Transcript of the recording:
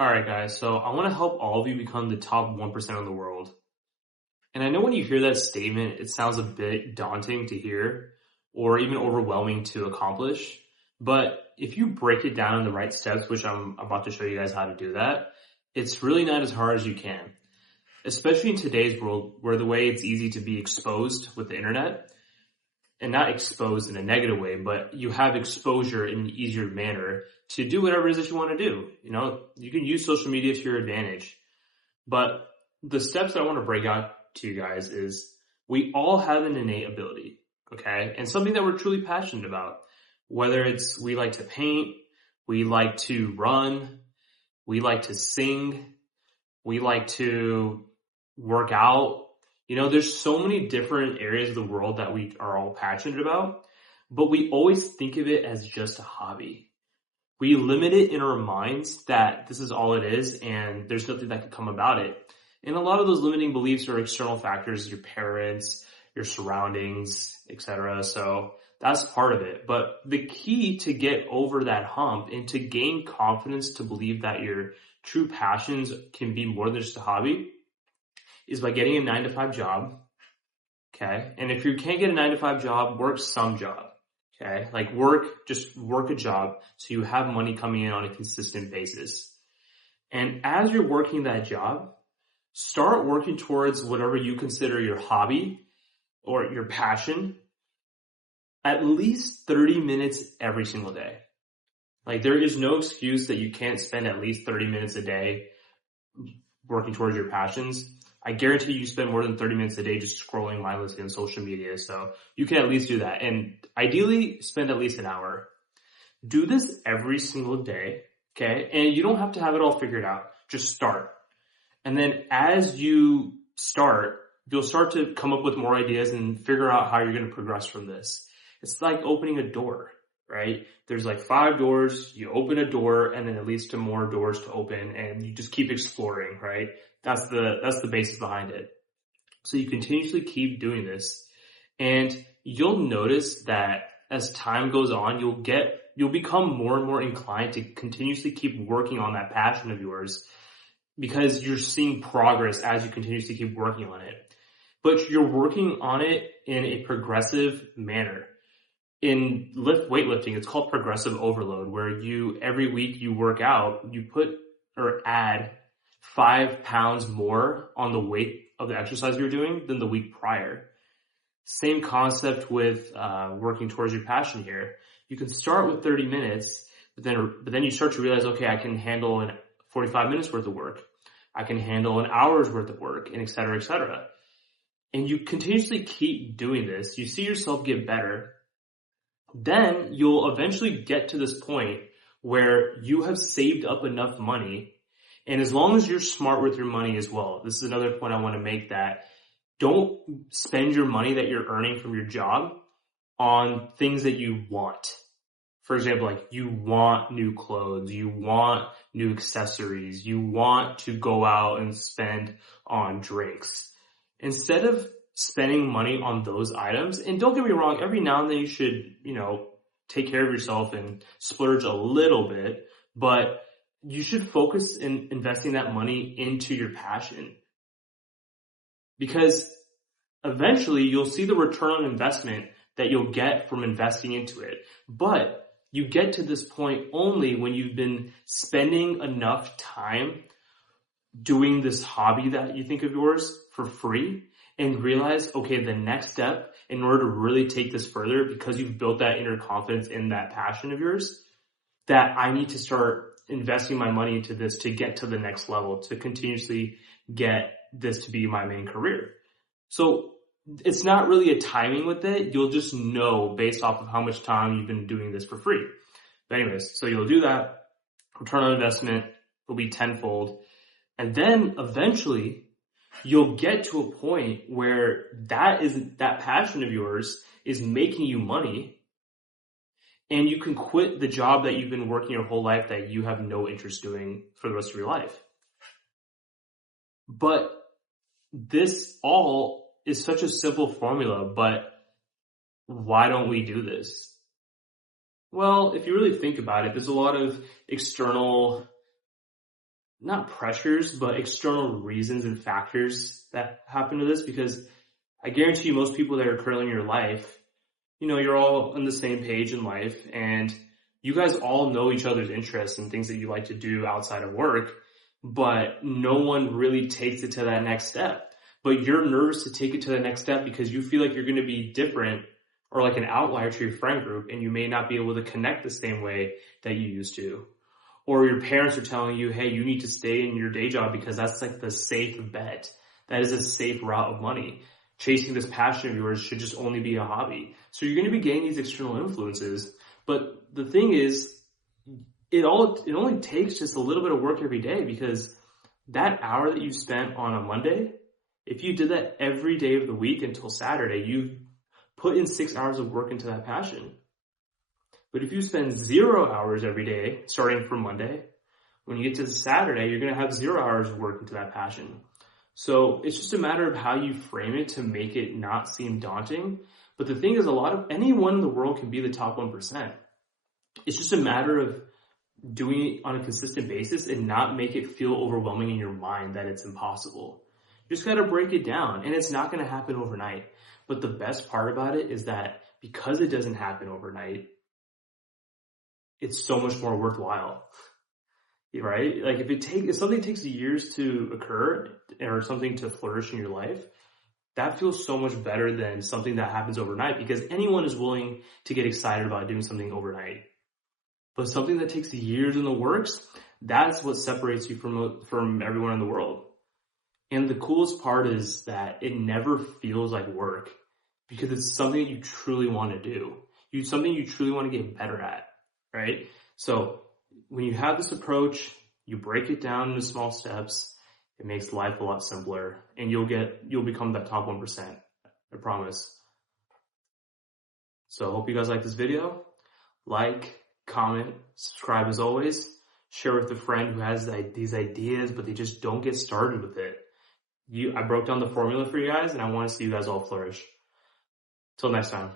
All right, guys. So I want to help all of you become the top 1% of the world. And I know when you hear that statement, it sounds a bit daunting to hear or even overwhelming to accomplish. But if you break it down in the right steps, which I'm about to show you guys how to do that, it's really not as hard as you can, especially in today's world where the way it's easy to be exposed with the internet, and not exposed in a negative way, but you have exposure in an easier manner to do whatever it is that you want to do. You know, you can use social media to your advantage. But the steps that I want to break out to you guys is we all have an innate ability, okay? And something that we're truly passionate about. Whether it's we like to paint, we like to run, we like to sing, we like to work out. You know, there's so many different areas of the world that we are all passionate about, but we always think of it as just a hobby. We limit it in our minds that this is all it is and there's nothing that could come about it. And a lot of those limiting beliefs are external factors, your parents, your surroundings, etc. So that's part of it. But the key to get over that hump and to gain confidence to believe that your true passions can be more than just a hobby is by getting a 9-to-5 job, okay? And if you can't get a 9-to-5 job, work some job, okay? Like just work a job so you have money coming in on a consistent basis. And as you're working that job, start working towards whatever you consider your hobby or your passion at least 30 minutes every single day. Like there is no excuse that you can't spend at least 30 minutes a day working towards your passions. I guarantee you spend more than 30 minutes a day just scrolling mindlessly on social media. So you can at least do that. And ideally spend at least an hour. Do this every single day. Okay. And you don't have to have it all figured out. Just start. And then as you start, you'll start to come up with more ideas and figure out how you're going to progress from this. It's like opening a door, right? There's like 5 doors. You open a door and then it leads to more doors to open and you just keep exploring, right? That's the basis behind it. So you continuously keep doing this and you'll notice that as time goes on, you'll become more and more inclined to continuously keep working on that passion of yours because you're seeing progress as you continuously keep working on it. But you're working on it in a progressive manner. In weightlifting, it's called progressive overload, where every week you work out, you put or add 5 pounds more on the weight of the exercise you're doing than the week prior. Same concept with working towards your passion here. You can start with 30 minutes, but then you start to realize, okay, I can handle 45 minutes worth of work. I can handle an hour's worth of work, and et cetera, et cetera. And you continuously keep doing this. You see yourself get better. Then you'll eventually get to this point where you have saved up enough money. And as long as you're smart with your money as well, this is another point I want to make, that don't spend your money that you're earning from your job on things that you want. For example, like you want new clothes, you want new accessories, you want to go out and spend on drinks. Instead of spending money on those items, and don't get me wrong, every now and then you should, take care of yourself and splurge a little bit, but you should focus in investing that money into your passion. Because eventually you'll see the return on investment that you'll get from investing into it. But you get to this point only when you've been spending enough time doing this hobby that you think of yours for free and realize, okay, the next step in order to really take this further, because you've built that inner confidence in that passion of yours, that I need to start investing my money into this to get to the next level, to continuously get this to be my main career. So it's not really a timing with it. You'll just know based off of how much time you've been doing this for free. But anyways, so you'll do that. Return on investment will be tenfold. And then eventually you'll get to a point where that passion of yours is making you money. And you can quit the job that you've been working your whole life that you have no interest doing for the rest of your life. But this all is such a simple formula, but why don't we do this? Well, if you really think about it, there's a lot of external not pressures, but external reasons and factors that happen to this, because I guarantee you most people that are currently in your life, you're all on the same page in life, and you guys all know each other's interests and things that you like to do outside of work, but no one really takes it to that next step. But you're nervous to take it to the next step because you feel like you're going to be different or like an outlier to your friend group, and you may not be able to connect the same way that you used to. Or your parents are telling you, hey, you need to stay in your day job because that's like the safe bet. That is a safe route of money. Chasing this passion of yours should just only be a hobby. So you're going to be getting these external influences. But the thing is, it only takes just a little bit of work every day, because that hour that you spent on a Monday, if you did that every day of the week until Saturday, you put in 6 hours of work into that passion. But if you spend 0 hours every day, starting from Monday, when you get to Saturday, you're going to have 0 hours of work into that passion. So it's just a matter of how you frame it to make it not seem daunting. But the thing is, anyone in the world can be the top 1%. It's just a matter of doing it on a consistent basis and not make it feel overwhelming in your mind that it's impossible. You just got to break it down, and it's not going to happen overnight. But the best part about it is that because it doesn't happen overnight, it's so much more worthwhile, right? Like if something takes years to occur or something to flourish in your life, that feels so much better than something that happens overnight, because anyone is willing to get excited about doing something overnight. But something that takes years in the works, that's what separates you from everyone in the world. And the coolest part is that it never feels like work, because it's something you truly want to do. Something you truly want to get better at, right? So when you have this approach, you break it down into small steps, it makes life a lot simpler, and you'll become that top 1%. I promise. So I hope you guys like this video. Like, comment, subscribe as always. Share with a friend who has these ideas, but they just don't get started with it. I broke down the formula for you guys, and I want to see you guys all flourish. Till next time.